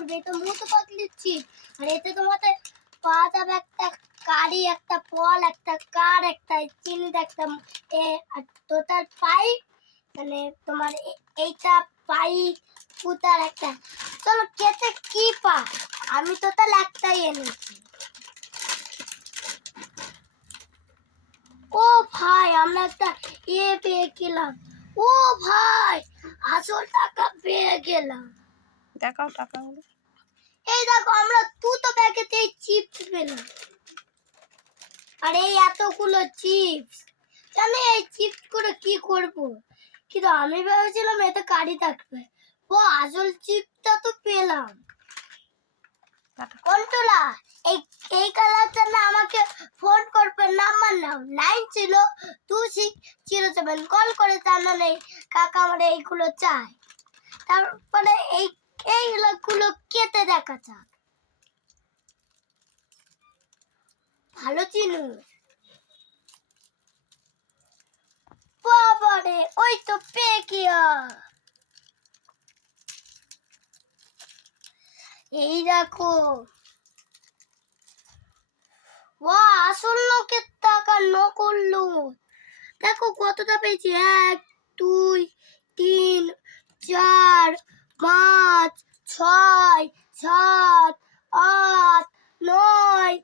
করবে? এটা মোটো পাতলির চিপ। আর এতে তোমাদের পাওয়া যাবে একটা কারি, একটা ফল, একটা কার, একটা চিনির একটা আর টোটাল পাইপ, মানে তোমার এইটা পাইপ পুতার একটা। চলো কেটে কি পা, আমি টোটাল একটাই এনেছি। ও ভাই, আমরা একটা পেয়ে গেলাম। ও ভাই, আসল টাকা পেয়ে গেলাম। দেখাও টাকাগুলো। এই দেখো, আমরা দুটো প্যাকেট এই চিপস পেলাম। আর এই এতগুলো চিপস, জানি এই চিপস করে কি করব, কিন্তু আমি ভেবেছিলাম এতে কারি থাকবে। ও আসল চিপসটা তো পেলাম। কন্ট্রোলা, এই এই কালারটা না আমাকে ফোন করবে, নাম্বার নাও 902607। কল করে জানালে কাকা আমার এইগুলো চাই, তারপরে এইগুলো কেটে দেখা যাক। ভালো চিনু বাবারে, ওই তো পেয়ে গিয়া। এই দেখো, ওয়া, আসল লোকের টাকা নকল নোট। দেখো কতটা পেয়েছি, 1 2 3 4 5 6 7 8 9